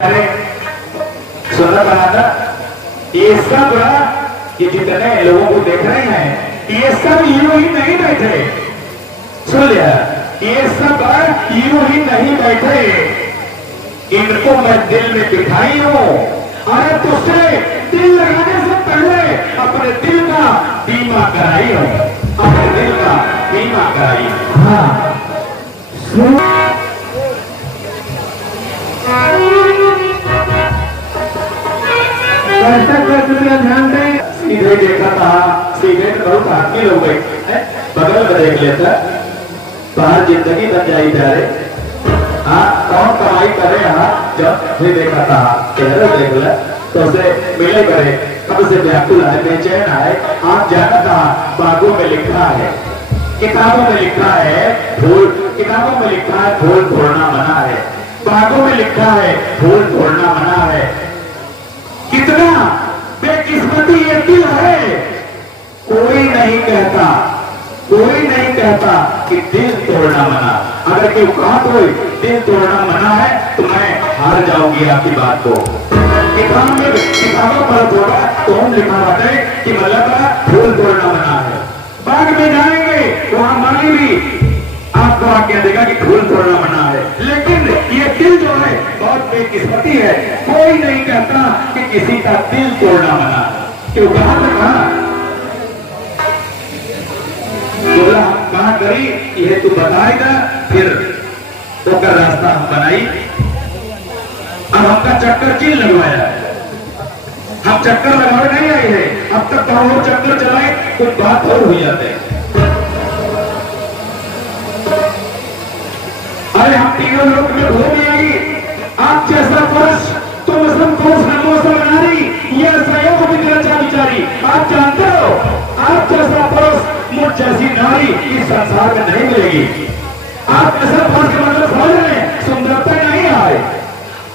अरे सुना कहा था ये सब ये जितने लोगों को देख रहे हैं ये सब यूं ही नहीं बैठे। सुन लिया, ये सब यूं ही नहीं बैठे, इनको मैं दिल में बिठाई हूं। अरे तुझसे दिल लगाने से पहले अपने दिल का बीमा कराई हूं, अपने दिल का बीमा कराई। हाँ ध्यान दें। सीधे देखा था, सीधे तो बहुत आदमी लोग गए बगल में देख लेता, बाहर जिंदगी बन जाई प्यारे। हाँ कौन कमाई करे, हाँ जब भी देखा था चेहरे देख ले तो उसे मिले करे, अब उसे व्याकुल है, बेचैन है। आप जाना था बागों में लिखा है, किताबों में लिखा है फूल, किताबों में लिखा है फूल तोड़ना मना है, बागों में लिखा है फूल तोड़ना मना है। कितना बेकिस्मती ये दिल है, कोई नहीं कहता, कोई नहीं कहता कि दिल तोड़ना मना। अगर कोई कहा कोई दिल तोड़ना मना है तो मैं हार जाऊंगी आपकी बात को। किताबों पर थोड़ा तो हम लिखा है कि मतलब फूल तोड़ना मना है। बाग में जाएंगे वहां माली भी आपको आज्ञा देगा कि फूल तोड़ना मना है, लेकिन ये दिल जो है बहुत बेकिस्मती है, कोई नहीं कहता कि किसी का दिल तोड़ना मना। क्यों कहा बोला कहा करी ये तू बताएगा, फिर तो का रास्ता हम बनाई। अब हमका चक्कर चिल लगवाया है, हम चक्कर लगाने नहीं आए हैं, अब तक तो और चक्कर चलाए कुछ बात और हो जाते हैं। अरे हम तीनों लोग में घूम आई, आप जैसा पुरुष तुम संतोष नमोसम नारी, यह सहयोग विचारी विचारी। आप जानते हो आप जैसा पुरुष मुझ जैसी नारी इस संसार में नहीं मिलेगी। आप जैसा पुरुष का मतलब समझ रहे हैं, सुंदरता नहीं आए।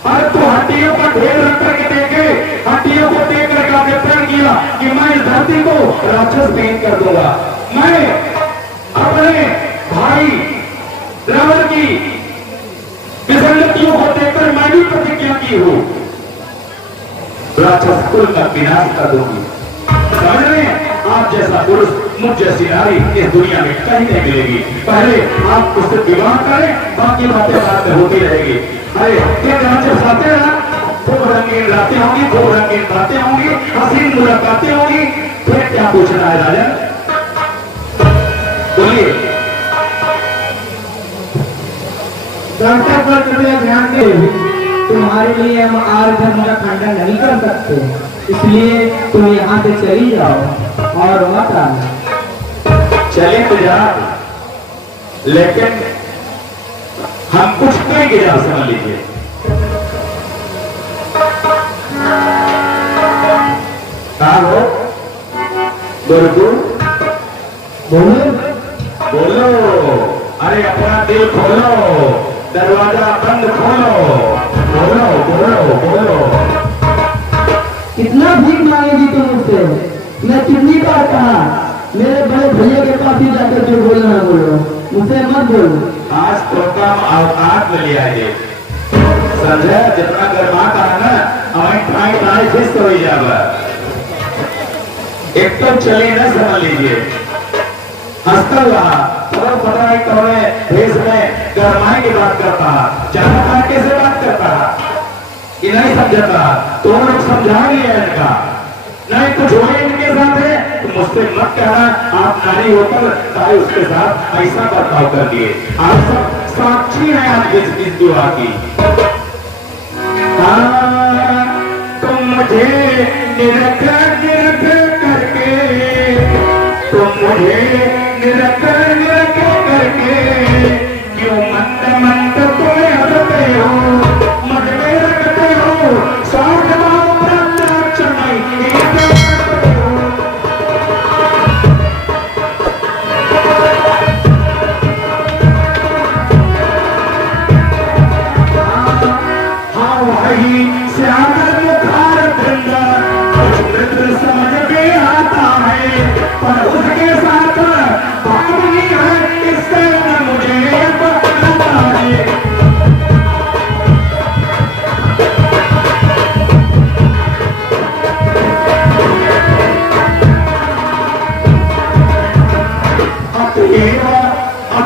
अरे तो हड्डियों का ढेर रख करके देखे, हड्डियों को देख कर आपने प्रण किया कि मैं इस धरती को राक्षस पेन कर दूंगा। मैं अपने भाई रावण की विसंगतियों को देखकर मैं भी प्रतिज्ञा की हूं, राक्षस कुल का विनाश कर दूंगी। समझ रहे हैं, आप जैसा पुरुष मुझ जैसी नारी इस दुनिया में कहीं नहीं मिलेगी। पहले आप उससे विवाह करें, बाकी बातें बाद में होती रहेगी। अरे ये जब साथे रहा खूब रंगीन रातें होंगी, खूब रंगीन बातें होंगी, हसीन मुलाकातें होंगी, फिर क्या पूछना है राजा, बोलिए। पर कृपया ध्यान दें, तुम्हारे लिए हम आर धर्म का खंडन नहीं कर सकते, इसलिए तुम यहाँ से चली जाओ और मत आना। चले तो जा, लेकिन हम कुछ नहीं गिरा, समझ लीजिए। कहा हो बोलो बोलो बोलो, अरे अपना दिल खोलो, दरवाजा बंद खोलो, बोलो बोलो बोलो। कितना भीख मांगेगी तुम मुझसे? मैं कितनी बार कहा मेरे बड़े भैया के पास ही जाकर जो बोलना है बोलो, मुझसे मत बोलो। आज तो काम अवकाश में लिया है, समझे? जितना गर्मा का है ना हमें ठाई ठाई फिर हो जाएगा। एक तो चले ना, समझ लीजिए, हंसता हुआ थोड़ा पता है कौन देश में गरमाई की बात करता, जाना कैसे बात करता कि नहीं समझता, तो लोग समझा लिया इनका, नहीं कुछ हुए इनके साथ है तो मुझसे मत कहना आप नारी होकर चाहे उसके साथ ऐसा बर्ताव कर दिए। आप सब साक्षी हैं आप इस दुआ की। तुम मुझे निरख निरख करके, तुम मुझे निरख निरख करके क्यों मंद मंद तुम्हें हंसते हो, मुझ में रखते हो साथ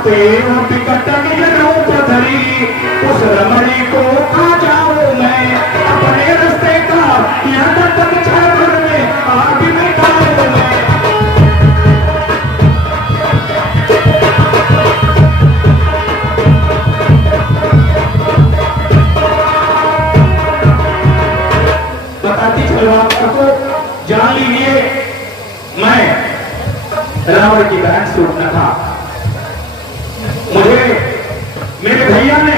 प्रेम विकट निज रूप धरी, उस रमणी को खा जाऊं मैं, अपने रास्ते का यहाँ तक क्षण भर में आग मिटाऊं मैं। बताती चलो आपको, जान लीजिए मैं रावण की बहन सूर्पनखा, मुझे मेरे भैया ने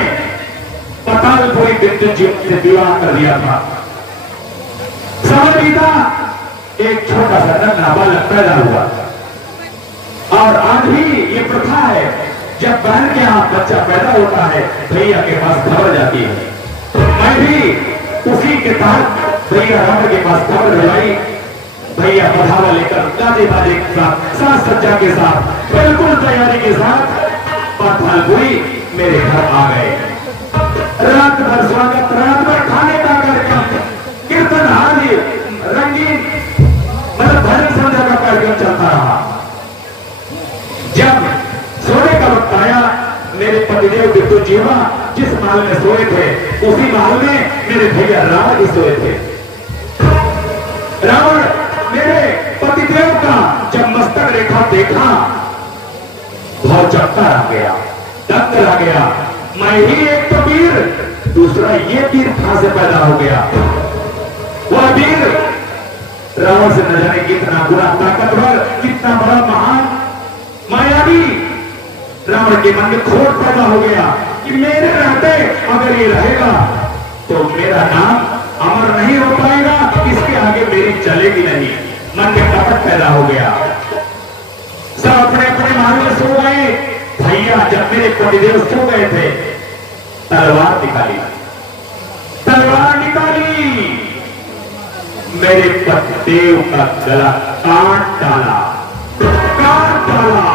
पतालपुरी विद्युत से विवाह कर दिया था। समय बीता, एक छोटा सा नाबालक पैदा हुआ, और आज भी ये प्रथा है, जब बहन के यहाँ बच्चा पैदा होता है भैया के पास खबर जाती है। मैं भी उसी के तहत भैया रावण के पास खबर भिजवाई। भैया बढ़ावा लेकर गाजे बाजे के साथ, साज सज्जा के साथ, बिल्कुल तैयारी के साथ पातालपुरी मेरे घर आ गए। रात भर स्वागत, रात भर खाने का कार्यक्रम, कीर्तन आदि रंगीन, मतलब भजन संध्या का कार्यक्रम चलता रहा। जब सोने का वक्त आया, मेरे पतिदेव विद्युत जीवा जिस महल में सोए थे, उसी महल में मेरे भैया रावण भी सोए थे। रावण मेरे पतिदेव का जब मस्तक रेखा देखा, बहुत चक्कर आ गया, दंग आ गया। मैं ही एक तो वीर, दूसरा ये वीर कहां से पैदा हो गया। वह वीर रावण से न जाने कितना बुरा, ताकतवर, कितना बड़ा महान, मायावी। रावण के मन में खोट पैदा हो गया कि मेरे रहते अगर ये रहेगा तो मेरा नाम अमर नहीं हो पाएगा, इसके आगे मेरी चलेगी नहीं। मन में कपट पैदा हो गया। सब अपने अपने महल में सो गए। भैया जब मेरे पतिदेव सो गए थे, तलवार निकाली, तलवार निकाली, मेरे पतिदेव का गला काट डाला, काट डाला।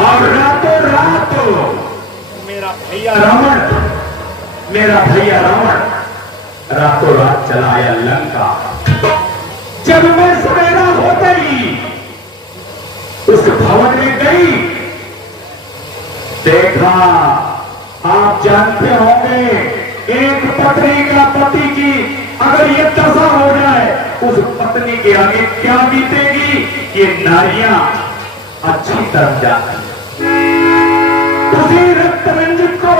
और रातों रात मेरा भैया रावण रातों रात चला आया लंका। जब मैं सवेरा होते ही उस भवन में गई, देखा, आप जानते होंगे एक पत्नी का पति की अगर ये दशा हो जाए, उस पत्नी के आगे क्या बीतेगी, ये नारियां अच्छी तरह जानती। उसी रक्त रंजित को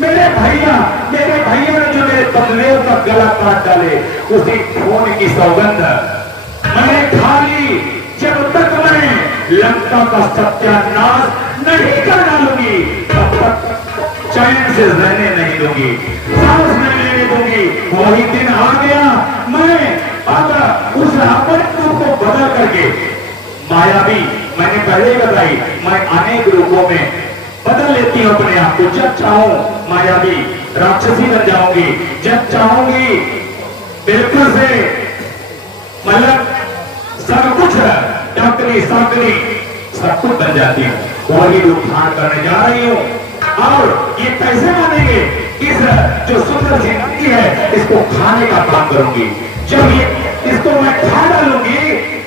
मेरे भैया ने जो मेरे पतिदेव का गला काट डाले, उसी खून की सौगंध मैंने खा ली। जब तक मैं लंका का सत्यानाश नहीं कर डालूंगी, तब तक चैन से रहने नहीं दूंगी, सांस नहीं लेने दूंगी। वही दिन आ गया, मैं अब उस अपने रूप को बदल करके, मायावी, मैंने पहले ही बताई, मैं अनेक रूपों में बदल लेती हूं अपने आप को। जब चाहूं मायावी राक्षसी बन जाऊंगी, जब चाहूंगी बिल्कुल से मतलब सब कुछ डॉक्टरी साकरी सब कुछ बन जाती हूं। वही रूप धारण करने जा रही हूं। और ये कैसे मानेंगे, इस जो सुंदर सी नदी है, इसको खाने का काम करूंगी। जब ये इसको मैं खा डालूंगी,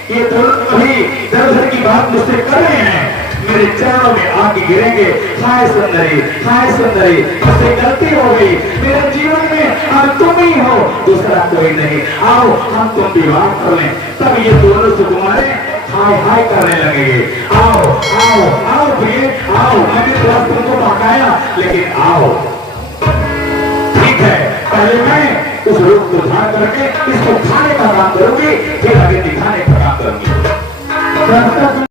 ये अभी दर उधर की बात मुझसे कर रहे हैं, मेरे चरणों में आके गिरेंगे। हाय सुंदरी, हाय सुंदरी, मुझसे गलती हो गई, मेरे जीवन में अब तुम ही हो, दूसरा कोई नहीं। आओ हम तुम विवाह कर लें। तब ये दोनों सुकुमारे हाय हाय करने लगेंगे। आओ आओ आओ प्रिय, आओ, मैंने थोड़ा तुमको बकाया, लेकिन आओ। ठीक है, पहले मैं उस रूप को धारण करके इसको खाने का काम करूंगी, फिर आगे दिखाने का काम करूंगी।